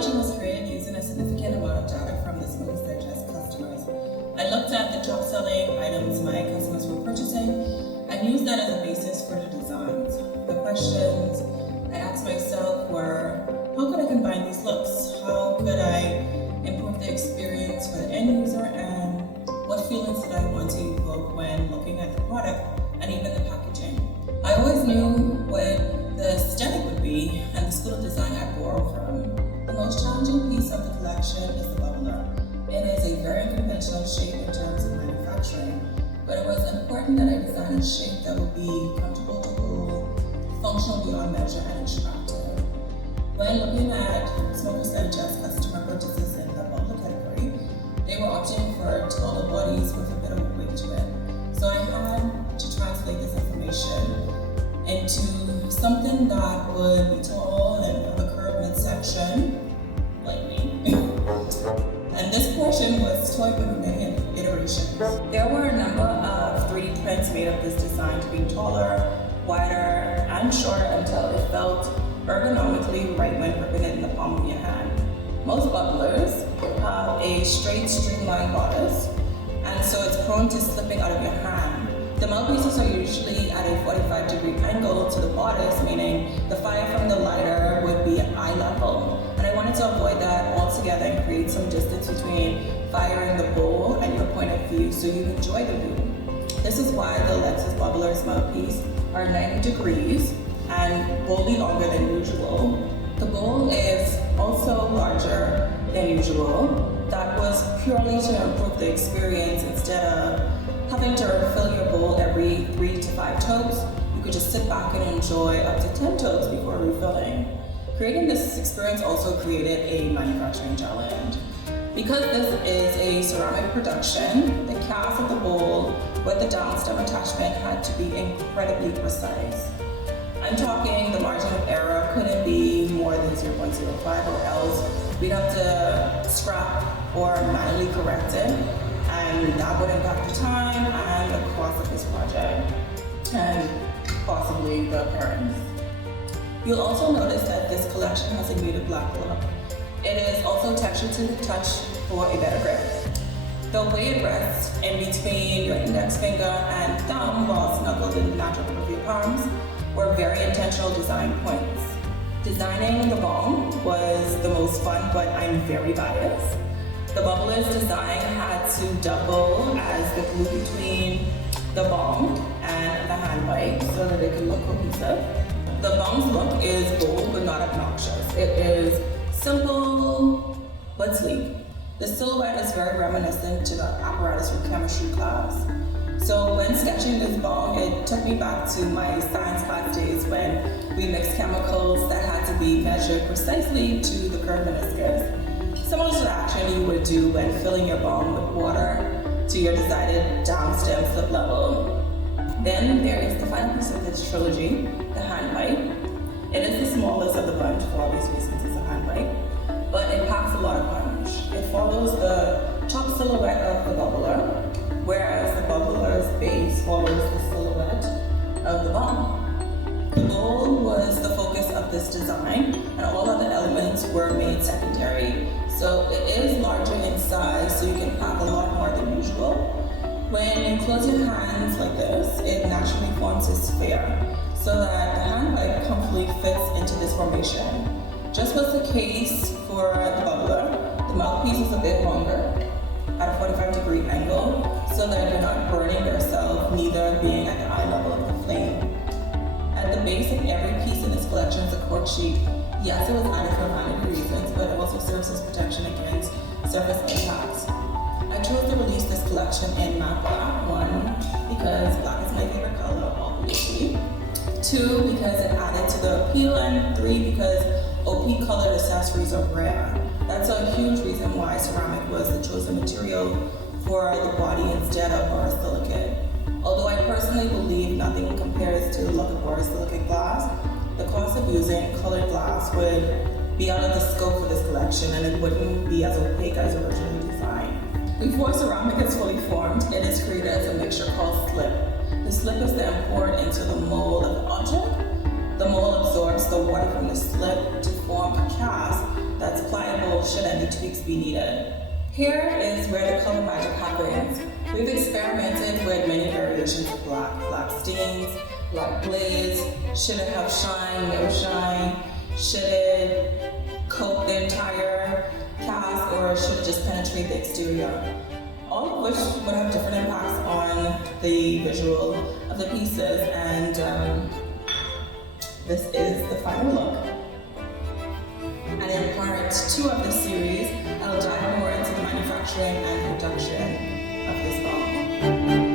collection was created using a significant amount of data from the Smoothies Digest customers. I looked at the top-selling items my customers were purchasing and used that as a basis for the designs. The questions I asked myself were, how could I combine these looks? How could I improve the experience for the end user, and what feelings did I want to evoke when looking at the product and even the packaging? I always knew what the aesthetic would be and the school of design I'd borrow from. The most challenging piece of the collection is the bubbler. It is a very unconventional shape in terms of manufacturing, but it was important that I design a shape that would be comfortable to hold, functional beyond measure, and attractive. When looking at Smoothies Digest customer purchases in the bubbler category, they were opting for taller bodies with a bit of weight to it. So I had to translate this information into something that would be tall and have a curved midsection, like me. And this portion was toyed with many iterations. There were a number of 3D prints made of this design to be taller, wider, and shorter until it felt ergonomically right when gripping it in the palm of your hand. Most bubblers have a straight, streamlined bodice, and so it's prone to slipping out of your hand. The mouthpieces are usually at a 45-degree angle to the bodice, meaning the fire from the lighter would be at eye level. And I wanted to avoid that altogether and create some distance between firing the bowl and your point of view so you enjoy the view. This is why the ALXS bubbler's mouthpiece are 90 degrees and boldly longer than usual. The bowl is also larger than usual. That was purely to improve the experience. Instead of having to refill your bowl every 3 to 5 totes, you could just sit back and enjoy up to 10 totes before refilling. Creating this experience also created a manufacturing challenge. Because this is a ceramic production, the cast of the bowl with the downstem attachment had to be incredibly precise. I'm talking the margin of error couldn't be more than 0.05, or else we'd have to scrap or manually correct it, and that would impact the time and the cost of this project, and possibly the parents. You'll also notice that this collection has a muted black look. It is also textured to the touch for a better grip. The way it rests in between your index finger and thumb while snuggled in the natural grip of your palms were very intentional design points. Designing the bong was the most fun, but I'm very biased. The bubbler's design had to double as the glue between the bong and the hand bite so that it could look cohesive. The bong's look is bold but not obnoxious. It is simple but sleek. The silhouette is very reminiscent to the apparatus from chemistry class. So when sketching this bong, it took me back to my science class days when we mixed chemicals that had to be measured precisely to the curved meniscus. Similar to the action you would do when filling your bong with water to your decided downstem slip level. Then there is the final piece of this trilogy, the hand bite. It is the smallest of the bunch for obvious reasons, it's a hand bite, but it packs a lot of punch. It follows the top silhouette of the bubbler, whereas the bubbler's base follows the silhouette of the bong. The bowl was the focus of this design, and all other elements were made secondary. So it is larger in size, so you can pack a lot more than usual. When you close your hands like this, it naturally forms a sphere, so that the hand bite comfortably fits into this formation. Just was the case for the bubbler, the mouthpiece is a bit longer at a 45-degree angle, so that you're not burning yourself, neither being at the eye level of the flame. At the base of every piece in this collection is a cork sheet. Yes, it was added for vanity reasons, but it also serves as protection against surface impacts. I chose to release this collection in matte black. 1, because black is my favorite color, obviously. 2, because it added to the appeal, and 3, because OP colored accessories are rare. That's a huge reason why ceramic was the chosen material for the body instead of borosilicate. Although I personally believe nothing compares to the look of borosilicate glass, the cost of using colored glass would be out of the scope for this collection, and it wouldn't be as opaque as originally designed. Before ceramic is fully formed, it is created as a mixture called slip. The slip is then poured into the mold of the object. The mold absorbs the water from the slip to form a cast that's pliable should any tweaks be needed. Here is where the color magic happens. We've experimented with many variations of black. Black stains, black glaze, should it have shine, no shine, should it coat the entire cast, or should it just penetrate the exterior? All of which would have different impacts on the visual of the pieces, and this is the final look. And in part 2 of this series, I'll dive more into the manufacturing and production of this bomb.